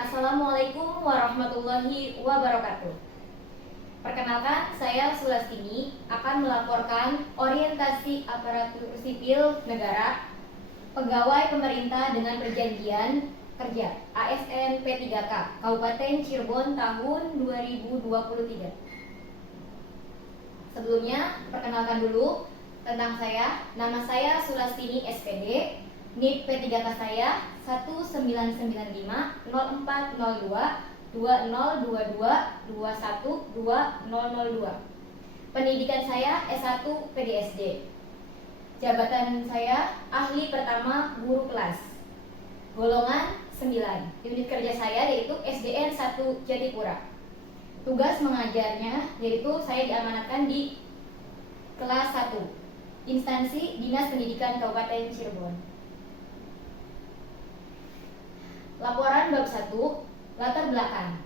Assalamualaikum warahmatullahi wabarakatuh. Perkenalkan, saya Sulastini akan melaporkan orientasi aparatur sipil negara pegawai pemerintah dengan perjanjian kerja ASN P3K Kabupaten Cirebon tahun 2023. Sebelumnya, perkenalkan dulu tentang saya. Nama saya Sulastini SPD. NIP P3K saya 1995 0402 2022 21 2002. Pendidikan saya S1 PDSD. Jabatan saya ahli pertama guru kelas. Golongan 9. Unit kerja saya yaitu SDN 1 Jatipura. Tugas mengajarnya yaitu saya diamanatkan di kelas 1, instansi Dinas Pendidikan Kabupaten Cirebon. Laporan bab 1, latar belakang.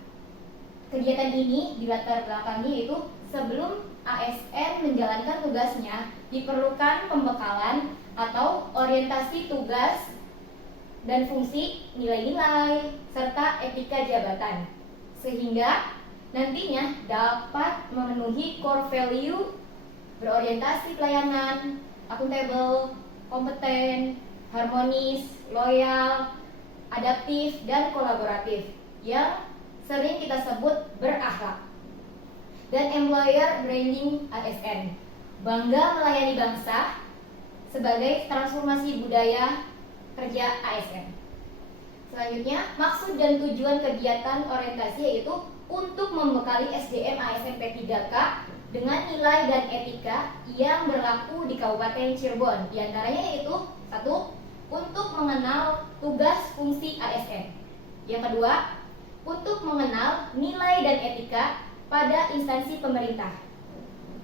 Kegiatan ini dilatar belakangi yaitu sebelum ASN menjalankan tugasnya diperlukan pembekalan atau orientasi tugas dan fungsi, nilai-nilai, serta etika jabatan, sehingga nantinya dapat memenuhi core value berorientasi pelayanan, akuntabel, kompeten, harmonis, loyal, adaptif, dan kolaboratif yang sering kita sebut berakhlak. Dan employer branding ASN, bangga melayani bangsa sebagai transformasi budaya kerja ASN. Selanjutnya, maksud dan tujuan kegiatan orientasi yaitu untuk membekali SDM ASN P3K dengan nilai dan etika yang berlaku di Kabupaten Cirebon. Di antaranya yaitu 1. Untuk mengenal tugas fungsi ASN. Yang kedua, untuk mengenal nilai dan etika pada instansi pemerintah.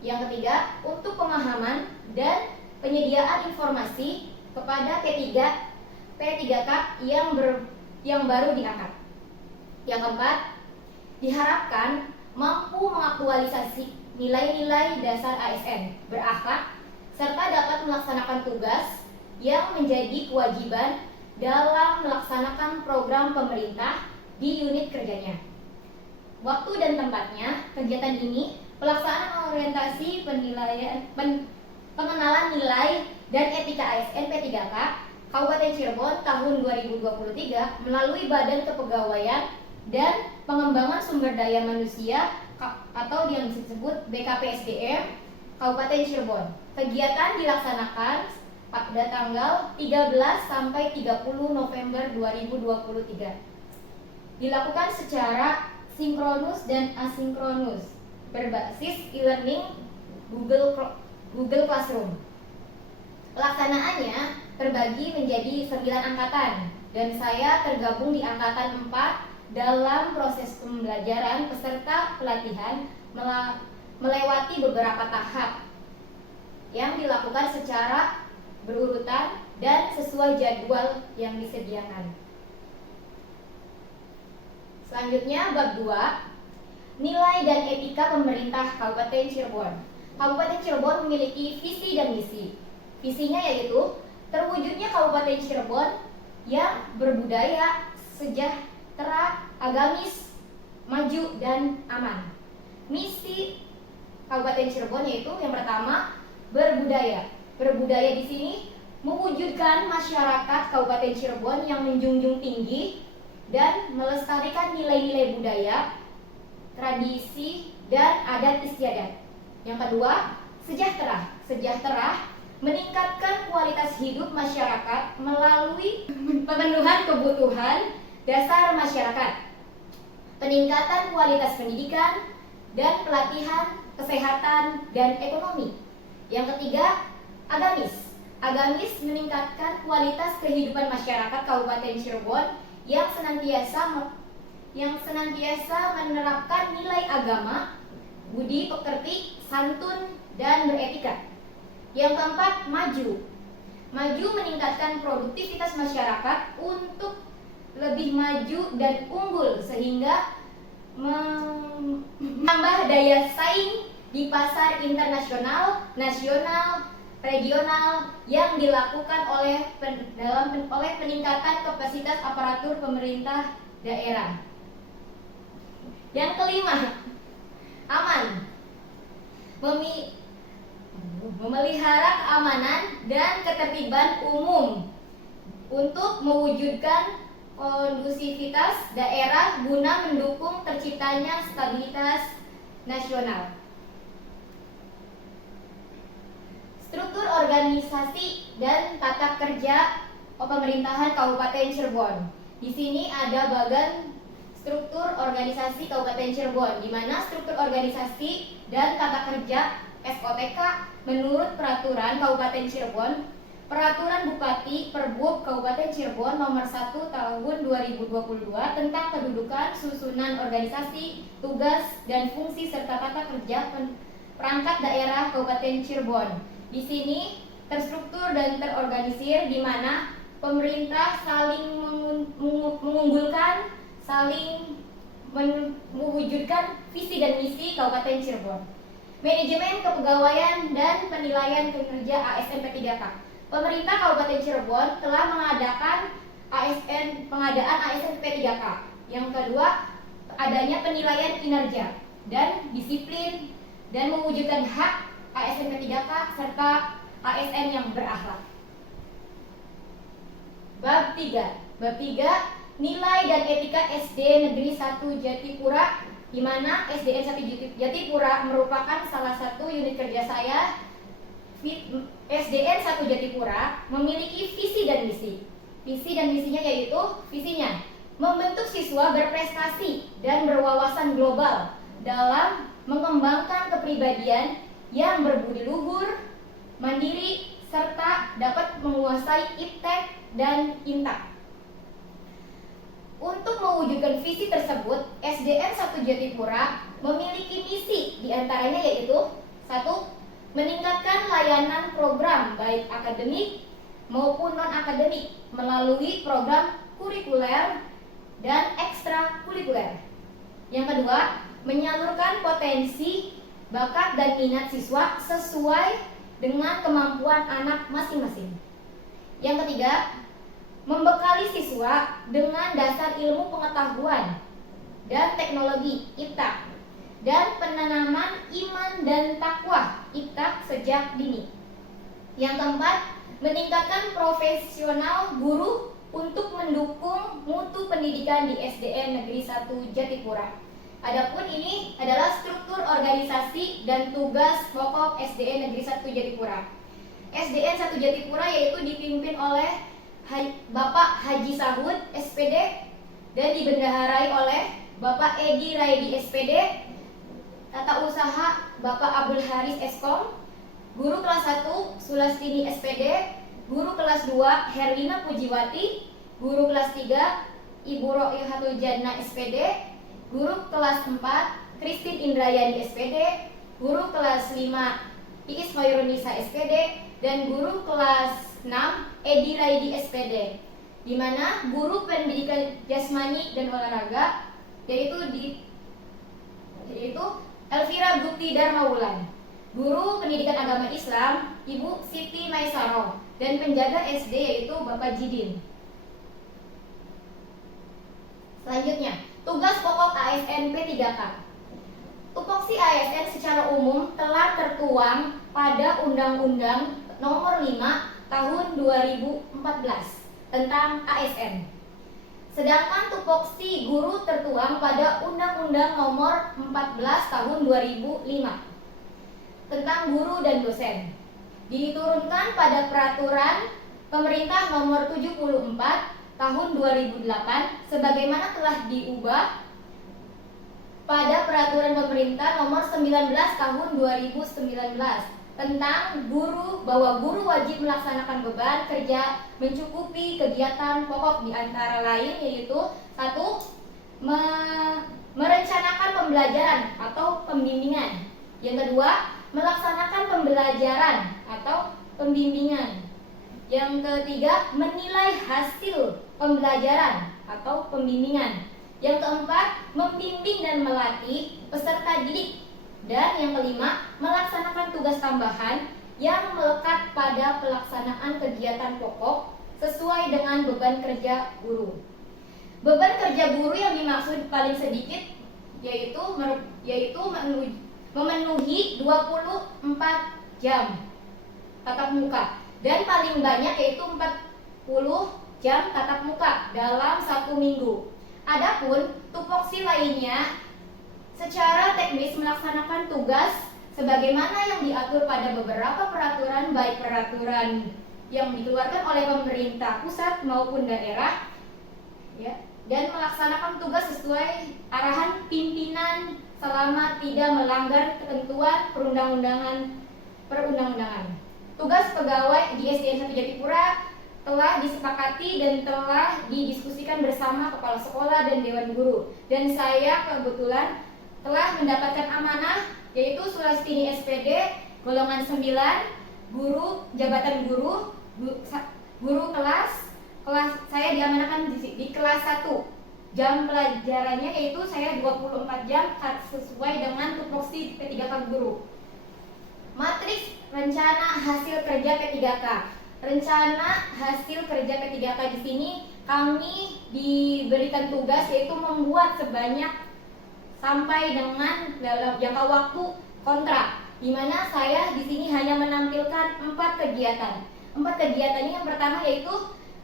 Yang ketiga, untuk pemahaman dan penyediaan informasi kepada P3K yang baru diangkat. Yang keempat, diharapkan mampu mengaktualisasi nilai-nilai dasar ASN berakhlak serta dapat melaksanakan tugas yang menjadi kewajiban dalam melaksanakan program pemerintah di unit kerjanya. Waktu dan tempatnya kegiatan ini pelaksanaan orientasi pengenalan nilai dan etika ASN P3K Kabupaten Cirebon tahun 2023 melalui Badan Kepegawaian dan Pengembangan Sumber Daya Manusia atau yang disebut BKPSDM Kabupaten Cirebon. Kegiatan dilaksanakan pada tanggal 13 sampai 30 November 2023. Dilakukan secara sinkronus dan asinkronus berbasis e-learning Google Classroom. Pelaksanaannya terbagi menjadi 9 angkatan dan saya tergabung di angkatan 4 dalam proses pembelajaran peserta pelatihan melewati beberapa tahap yang dilakukan secara berurutan dan sesuai jadwal yang disediakan. Selanjutnya bab 2, nilai dan etika pemerintah Kabupaten Cirebon. Kabupaten Cirebon memiliki visi dan misi. Visinya yaitu terwujudnya Kabupaten Cirebon yang berbudaya, sejahtera, agamis, maju, dan aman. Misi Kabupaten Cirebon yaitu yang pertama, berbudaya. Berbudaya di sini mewujudkan masyarakat Kabupaten Cirebon yang menjunjung tinggi dan melestarikan nilai-nilai budaya, tradisi, dan adat istiadat. Yang kedua, sejahtera. Sejahtera meningkatkan kualitas hidup masyarakat melalui pemenuhan kebutuhan dasar masyarakat, peningkatan kualitas pendidikan, dan pelatihan, kesehatan, dan ekonomi. Yang ketiga, agamis. Agamis meningkatkan kualitas kehidupan masyarakat Kabupaten Cirebon yang senantiasa menerapkan nilai agama, budi pekerti, santun, dan beretika. Yang keempat, maju. Maju meningkatkan produktivitas masyarakat untuk lebih maju dan unggul sehingga menambah daya saing di pasar internasional, nasional, regional yang dilakukan oleh peningkatan kapasitas aparatur pemerintah daerah. Yang kelima, aman. Memelihara keamanan dan ketertiban umum untuk mewujudkan kondusivitas daerah guna mendukung terciptanya stabilitas nasional. Struktur organisasi dan tata kerja pemerintahan Kabupaten Cirebon. Di sini ada bagan struktur organisasi Kabupaten Cirebon, di mana struktur organisasi dan tata kerja SOTK menurut peraturan Kabupaten Cirebon, Peraturan Bupati Perbub Kabupaten Cirebon Nomor 1 Tahun 2022 tentang kedudukan, susunan organisasi, tugas dan fungsi serta tata kerja perangkat daerah Kabupaten Cirebon. Di sini terstruktur dan terorganisir, di mana pemerintah saling mengunggulkan, saling mewujudkan visi dan misi Kabupaten Cirebon. Manajemen kepegawaian dan penilaian kinerja ASN P3K. Pemerintah Kabupaten Cirebon telah mengadakan pengadaan ASN P3K. Yang kedua, adanya penilaian kinerja dan disiplin dan mewujudkan hak ASN P3K serta ASN yang berakhlak. Bab 3. Bab 3, nilai dan etika SD Negeri 1 Jatipura, di mana SDN 1 Jatipura merupakan salah satu unit kerja saya. SDN 1 Jatipura memiliki visi dan misi. Visi dan misinya yaitu visinya membentuk siswa berprestasi dan berwawasan global dalam mengembangkan kepribadian yang berbudi luhur, mandiri, serta dapat menguasai iptek dan intak. Untuk mewujudkan visi tersebut, SDN 1 Jatipura memiliki misi, diantaranya yaitu 1. Meningkatkan layanan program baik akademik maupun non-akademik melalui program kurikuler dan ekstrakurikuler. Yang kedua, menyalurkan potensi, bakat dan minat siswa sesuai dengan kemampuan anak masing-masing. Yang ketiga, membekali siswa dengan dasar ilmu pengetahuan dan teknologi IPTAK dan penanaman iman dan takwa IPTAK sejak dini. Yang keempat, meningkatkan profesional guru untuk mendukung mutu pendidikan di SDN Negeri 1 Jatipura. Adapun ini adalah struktur organisasi dan tugas pokok SDN Negeri 1 Jatipura. SDN 1 Jatipura yaitu dipimpin oleh Bapak Haji Sahud SPD dan dibendaharai oleh Bapak Edi Raidi SPD, Tata Usaha Bapak Abdul Haris Eskom, Guru kelas 1 Sulastini SPD, Guru kelas 2 Herlina Pujiwati, Guru kelas 3 Ibu Roihatul Jannah SPD, Guru kelas 4 Christine Indrayani SPD, Guru kelas 5 Iis Mayrunisa SPD, dan Guru kelas 6 Edi Raidi SPD, di mana Guru Pendidikan Jasmani dan Olahraga yaitu Elvira Bukti Darmawulan, Guru Pendidikan Agama Islam Ibu Siti Maisaro, dan penjaga SD yaitu Bapak Jidin. Selanjutnya, tugas pokok ASN P3K. Tupoksi ASN secara umum telah tertuang pada Undang-Undang Nomor 5 Tahun 2014 tentang ASN. Sedangkan tupoksi guru tertuang pada Undang-Undang Nomor 14 Tahun 2005 tentang guru dan dosen. Diturunkan pada Peraturan Pemerintah Nomor 74 Tahun 2008 sebagaimana telah diubah pada Peraturan Pemerintah Nomor 19 Tahun 2019 tentang bahwa guru wajib melaksanakan beban kerja mencukupi kegiatan pokok, di antara lain yaitu 1. Merencanakan pembelajaran atau pembimbingan. Yang kedua, melaksanakan pembelajaran atau pembimbingan. Yang ketiga, menilai hasil pembelajaran atau pembimbingan. Yang keempat, membimbing dan melatih peserta didik. Dan yang kelima, melaksanakan tugas tambahan yang melekat pada pelaksanaan kegiatan pokok sesuai dengan beban kerja guru. Beban kerja kerja guru yang dimaksud paling sedikit yaitu memenuhi 24 jam tatap muka, dan paling banyak yaitu 40 jam tatap muka dalam 1 minggu. Adapun tupoksi lainnya secara teknis melaksanakan tugas sebagaimana yang diatur pada beberapa peraturan, baik peraturan yang dikeluarkan oleh pemerintah pusat maupun daerah, ya, dan melaksanakan tugas sesuai arahan pimpinan selama tidak melanggar ketentuan perundang-undangan. Tugas pegawai di SDN 1 Jatipura telah disepakati dan telah didiskusikan bersama kepala sekolah dan dewan guru, dan saya kebetulan telah mendapatkan amanah yaitu Sulastini SPD golongan 9, guru jabatan guru kelas saya diamanahkan di kelas 1. Jam pelajarannya yaitu saya 24 jam sesuai dengan tupoksi P3K guru. Matriks rencana hasil kerja P3K. Rencana hasil kerja P3K di sini kami diberikan tugas yaitu membuat sebanyak sampai dengan dalam jangka waktu kontrak, di mana saya di sini hanya menampilkan 4 kegiatan. 4 kegiatan ini yang pertama yaitu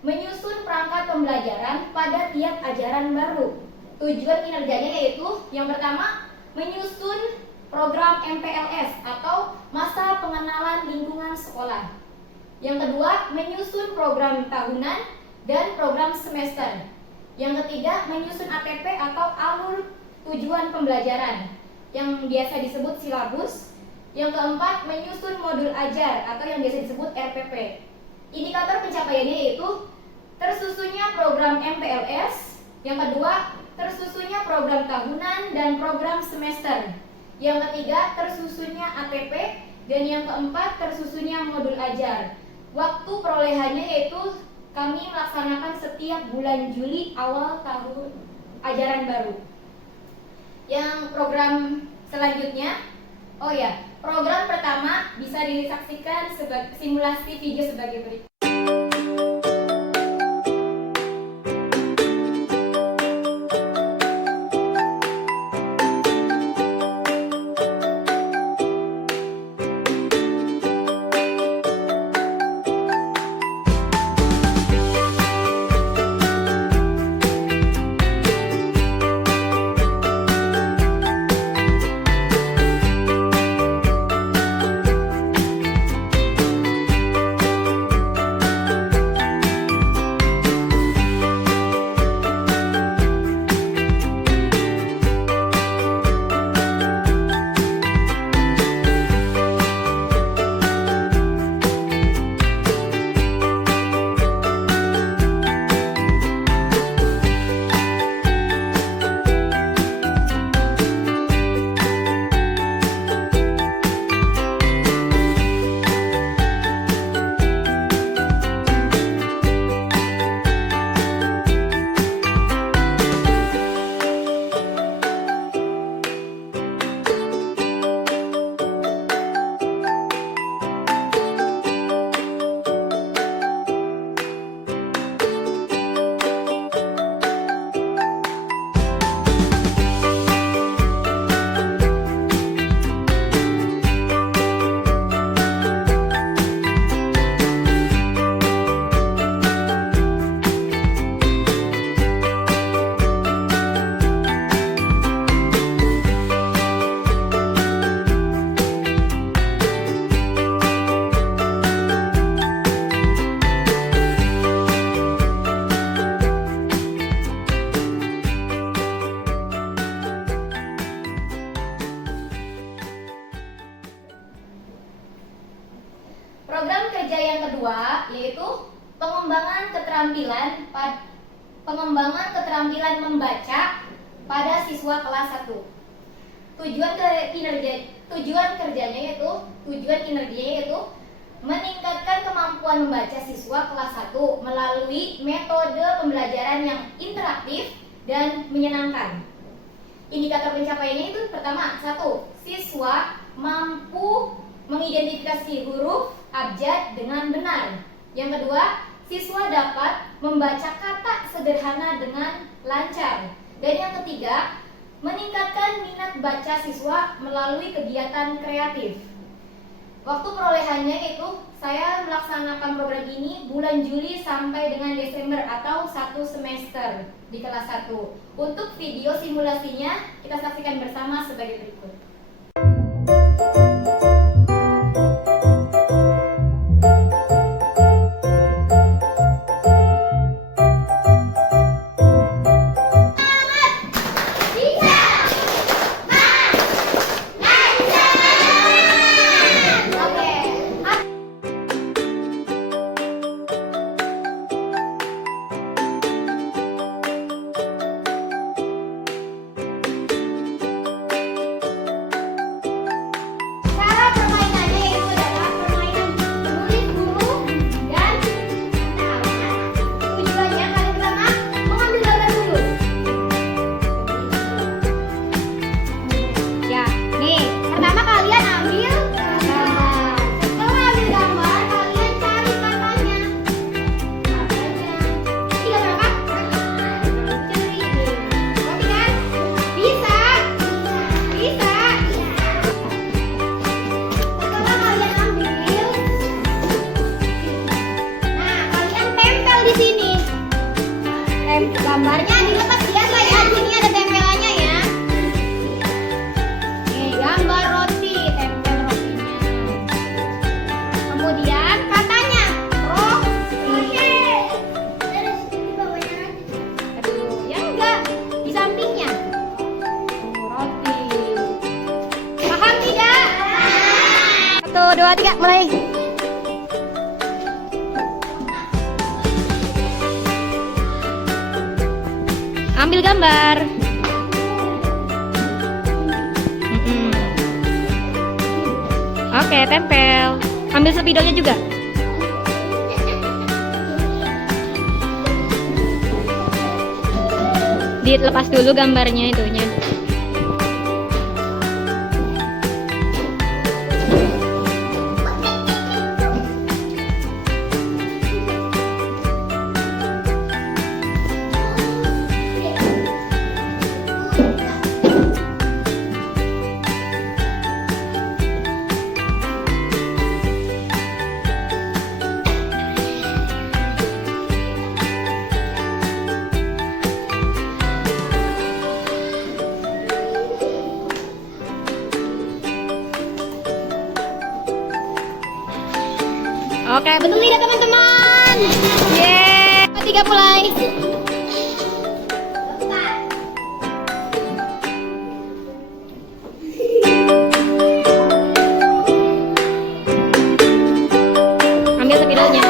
menyusun perangkat pembelajaran pada tiap ajaran baru. Tujuan kinerjanya yaitu yang pertama menyusun program MPLS atau masa pengenalan lingkungan sekolah. Yang kedua, menyusun program tahunan dan program semester. Yang ketiga, menyusun ATP atau alur tujuan pembelajaran yang biasa disebut silabus. Yang keempat, menyusun modul ajar atau yang biasa disebut RPP. Indikator pencapaiannya yaitu tersusunnya program MPLS. Yang kedua, tersusunnya program tahunan dan program semester. Yang ketiga, tersusunnya ATP. Dan yang keempat, tersusunnya modul ajar. Waktu perolehannya yaitu kami melaksanakan setiap bulan Juli awal tahun ajaran baru. Yang program selanjutnya, program pertama bisa disaksikan sebagai simulasi video sebagai berikut. Program kerja yang kedua yaitu pengembangan keterampilan membaca pada siswa kelas 1. Tujuan kinerjanya yaitu meningkatkan kemampuan membaca siswa kelas 1 melalui metode pembelajaran yang interaktif dan menyenangkan. Indikator pencapaiannya itu pertama, 1. Siswa mampu mengidentifikasi huruf abjad dengan benar. Yang kedua, siswa dapat membaca kata sederhana dengan lancar. Dan yang ketiga, meningkatkan minat baca siswa melalui kegiatan kreatif. Waktu perolehannya itu saya melaksanakan program ini bulan Juli sampai dengan Desember atau 1 semester di kelas 1. Untuk video simulasinya kita saksikan bersama sebagai berikut. Gambarnya dilepas biasa ya, sini ada tempelannya ya. Nih, gambar roti, tempel rotinya. Kemudian katanya roti. Terus di bawahnya lagi. Aduh, ya enggak, di sampingnya. Roti. Paham tidak? 1, 2, 3, mulai. Ambil gambar. Oke, tempel. Ambil spidolnya juga. Dilepas dulu gambarnya itunya. Oke, betul tidak teman-teman? Yeay, 3 mulai. Ambil spidolnya.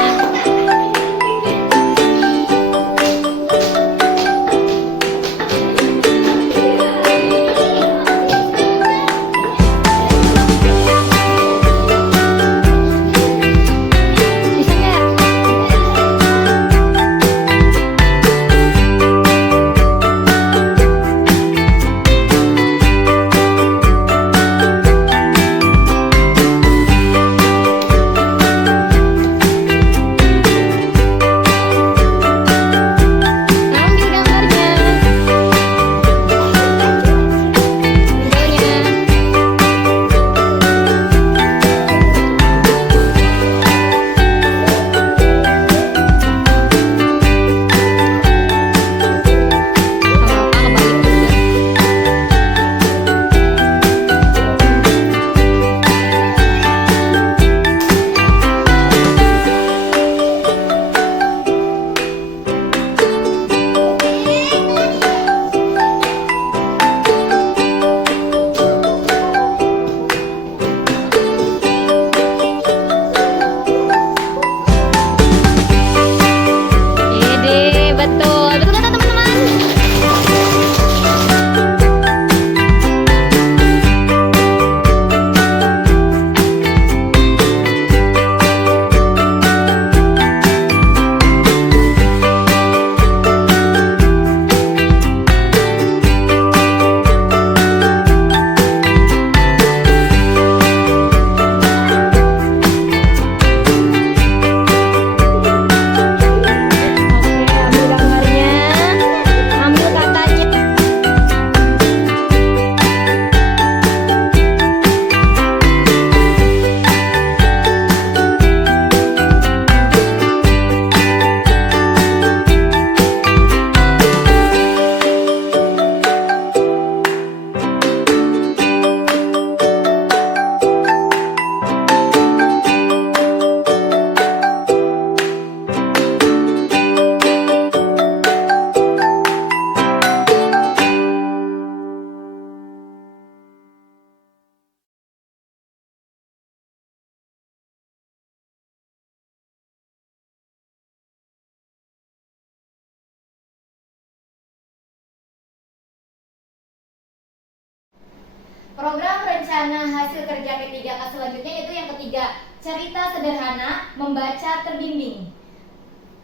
Program rencana hasil kerja P3K selanjutnya yaitu yang ketiga, cerita sederhana membaca terbimbing.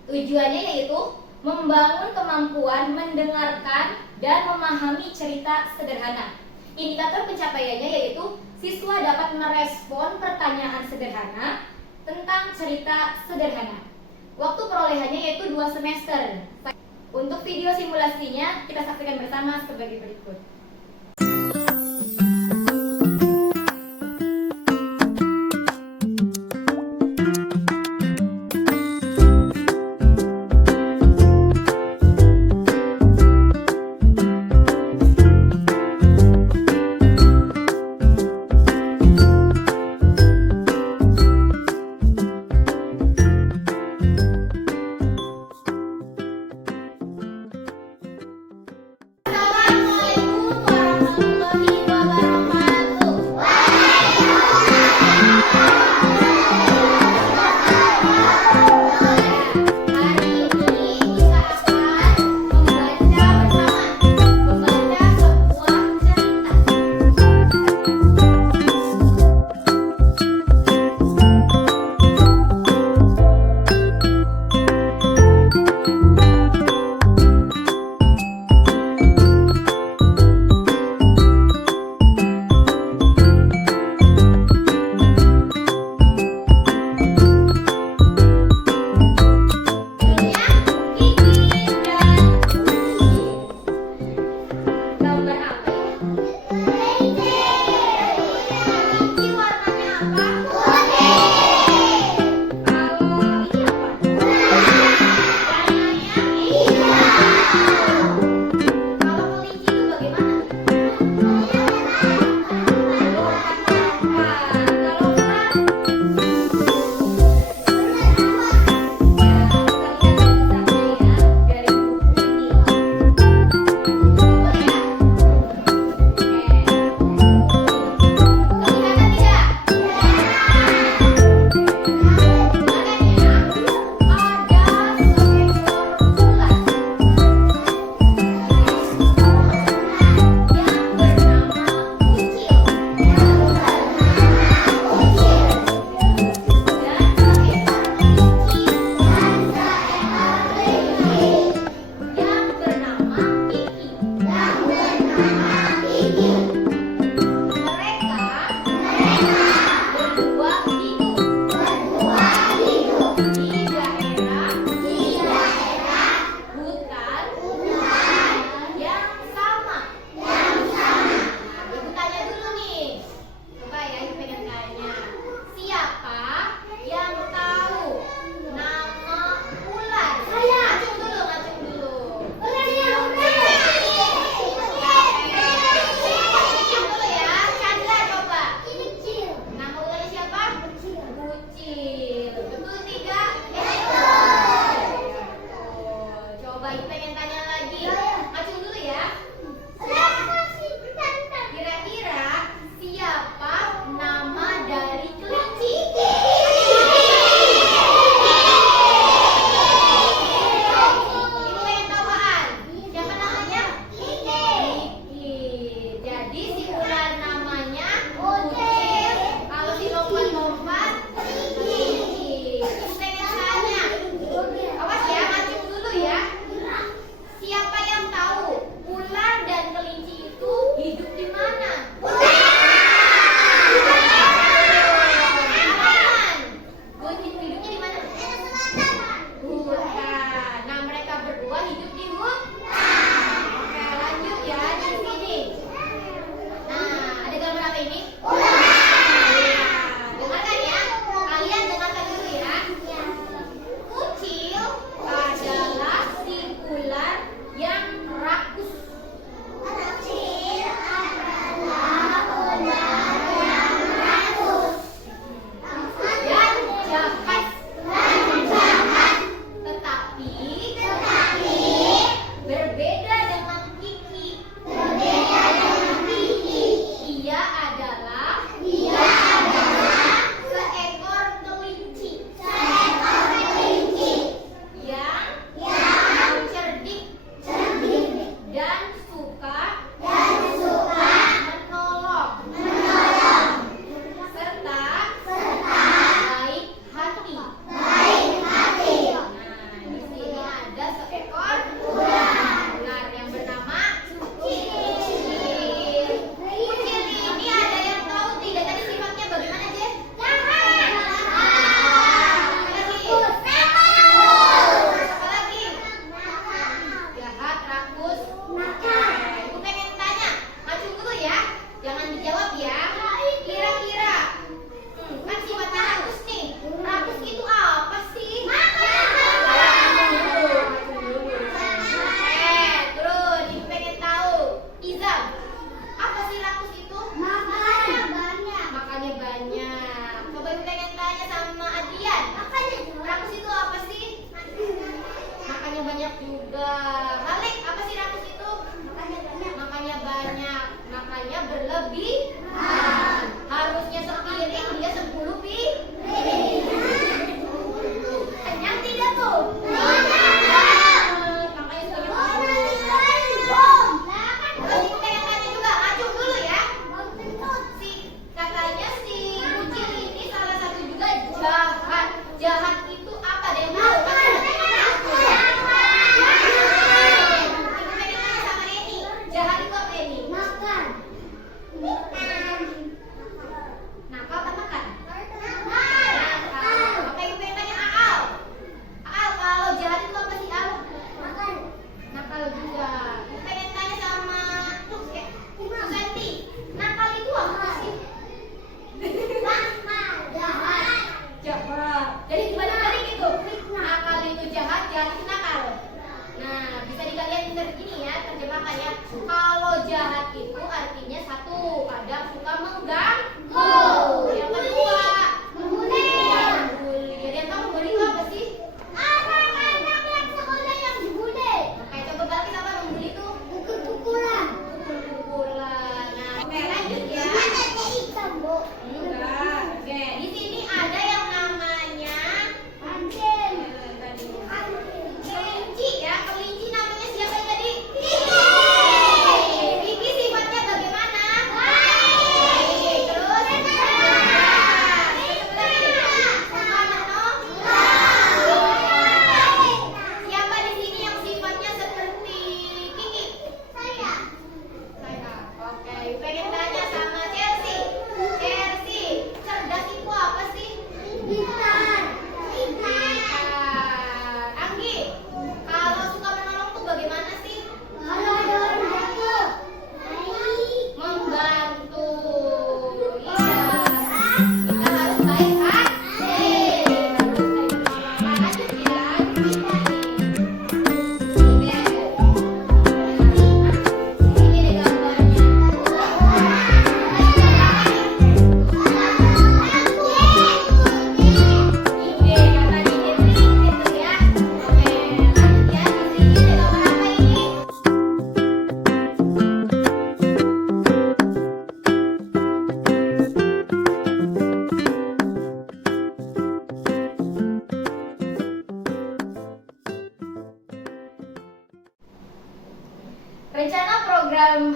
Tujuannya yaitu membangun kemampuan mendengarkan dan memahami cerita sederhana. Indikator pencapaiannya yaitu siswa dapat merespon pertanyaan sederhana tentang cerita sederhana. Waktu perolehannya yaitu 2 semester. Untuk video simulasinya kita saksikan bersama sebagai berikut. Assalamualaikum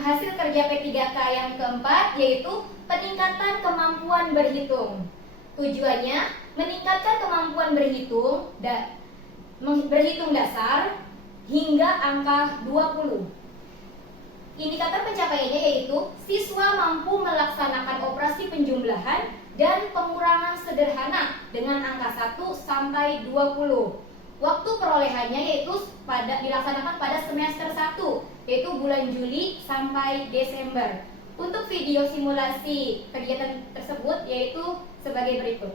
hasil kerja P3K yang keempat yaitu peningkatan kemampuan berhitung. Tujuannya meningkatkan kemampuan berhitung dasar hingga angka 20. Indikator pencapaiannya yaitu siswa mampu melaksanakan operasi penjumlahan dan pengurangan sederhana dengan angka 1 sampai 20. Waktu perolehannya yaitu dilaksanakan pada semester 1, yaitu bulan Juli sampai Desember. Untuk video simulasi kegiatan tersebut yaitu sebagai berikut.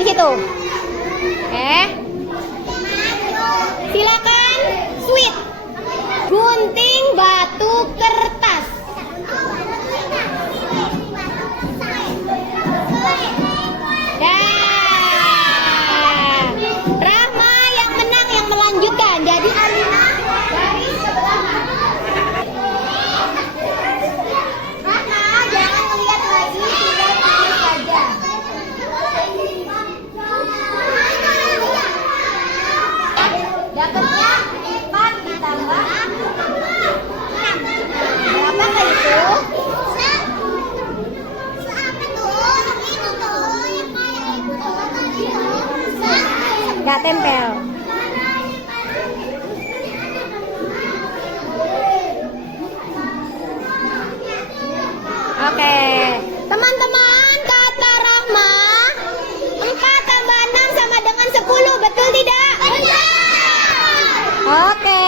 Di situ. Silakan sweet. Gunting batu kertas. Rahma yang menang yang melanjutkan. Jadi Alina dari sebelah Rahma jangan melihat lagi, tinggal tulis saja. Dapatnya 4 ditambah berapa kali itu? Gak tempel. Oke, teman-teman, kata Rahma 4 tambah 6 sama dengan 10, betul tidak? Oke,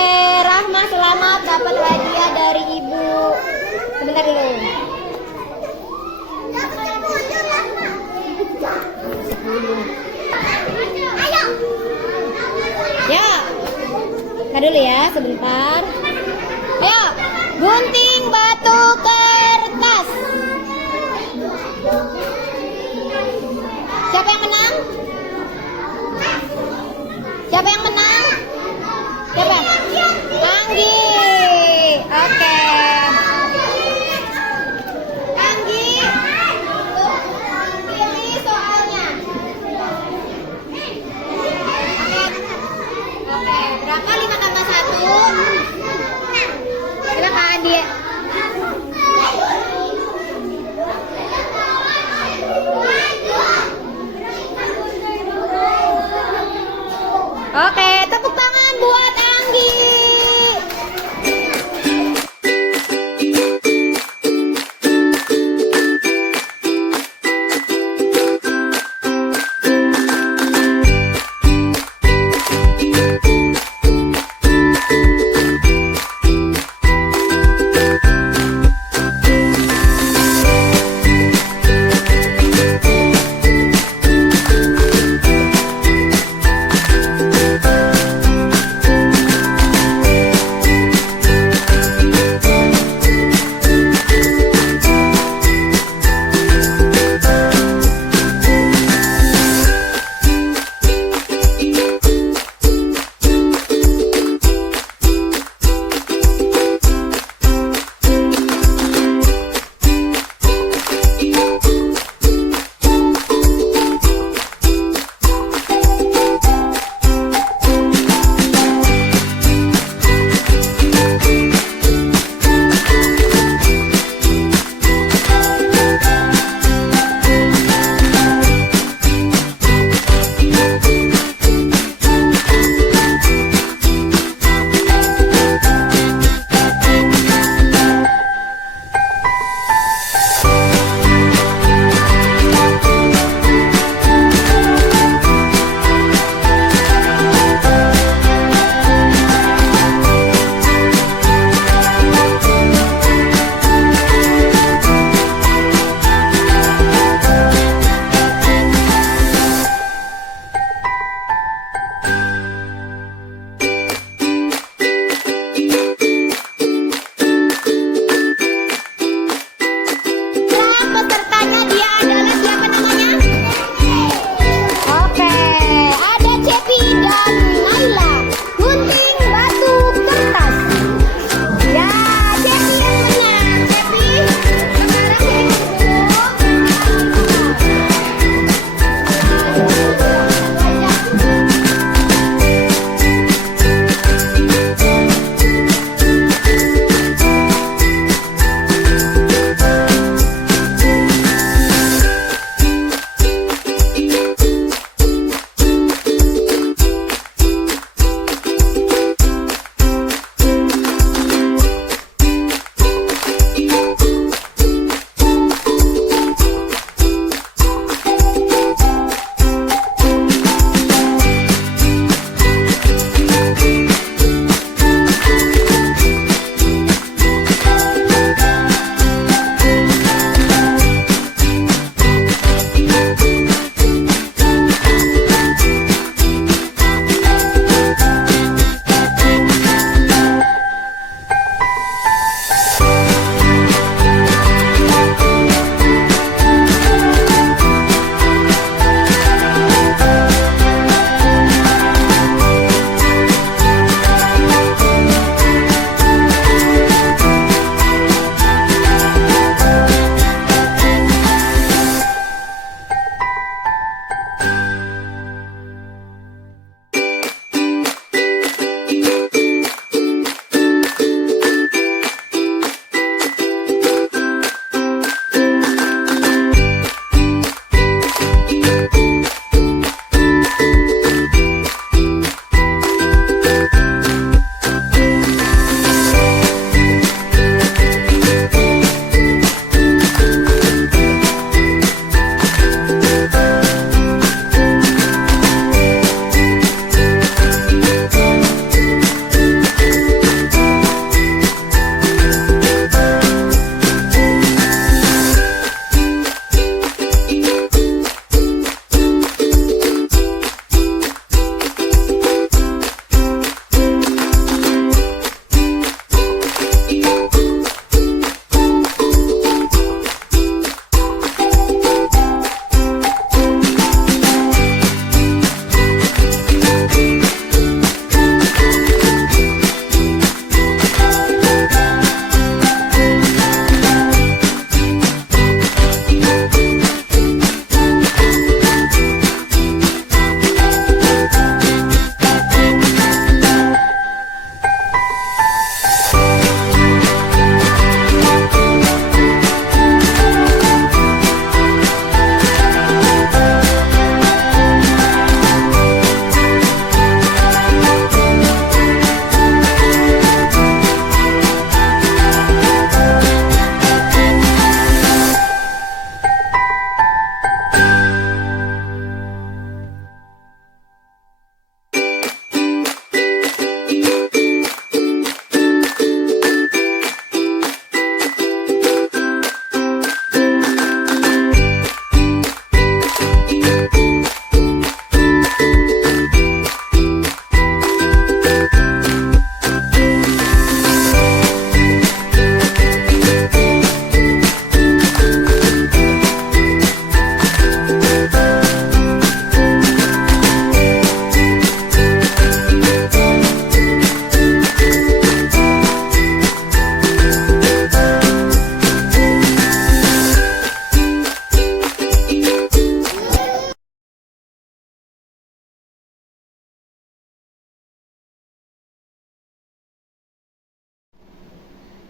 Rahma selamat dapat hadiah dari ibu. Sebentar dulu. Ya, nah dulu ya, sebentar. Ayo, gunting batu kertas. Siapa yang menang? Siapa yang menang? Siapa? Anggi. Oke. Anggi, pilih soalnya. Oke, berapa 5 tambah 1? Silakan dia. Oke, tepuk tangan buat Anggi.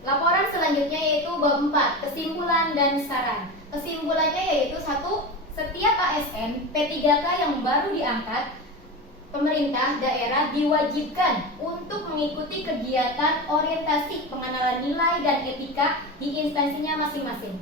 Laporan selanjutnya yaitu bab 4, kesimpulan dan saran. Kesimpulannya yaitu 1. Setiap ASN P3K yang baru diangkat, pemerintah daerah diwajibkan untuk mengikuti kegiatan orientasi pengenalan nilai dan etika di instansinya masing-masing.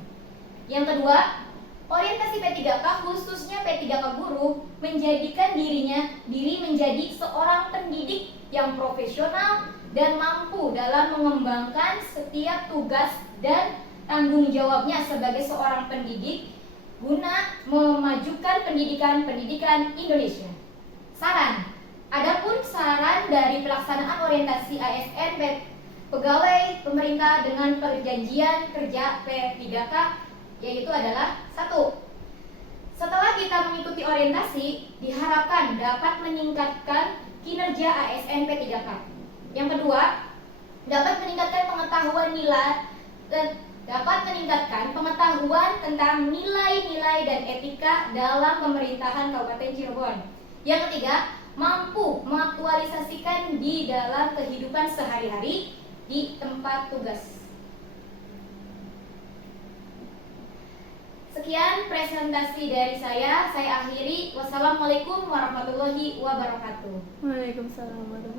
Yang kedua, orientasi P3K khususnya P3K guru menjadikan diri menjadi seorang pendidik yang profesional dan mampu dalam mengembangkan setiap tugas dan tanggung jawabnya sebagai seorang pendidik guna memajukan pendidikan Indonesia. Saran. Adapun saran dari pelaksanaan orientasi ASN pegawai pemerintah dengan perjanjian kerja P3K yaitu adalah 1. Setelah kita mengikuti orientasi, diharapkan dapat meningkatkan kinerja ASN P3K. Yang kedua, dapat meningkatkan pengetahuan tentang nilai-nilai dan etika dalam pemerintahan Kabupaten Cirebon. Yang ketiga, mampu mengaktualisasikan di dalam kehidupan sehari-hari di tempat tugas. Sekian presentasi dari saya akhiri. Wassalamualaikum warahmatullahi wabarakatuh. Waalaikumsalam warahmatullahi wabarakatuh.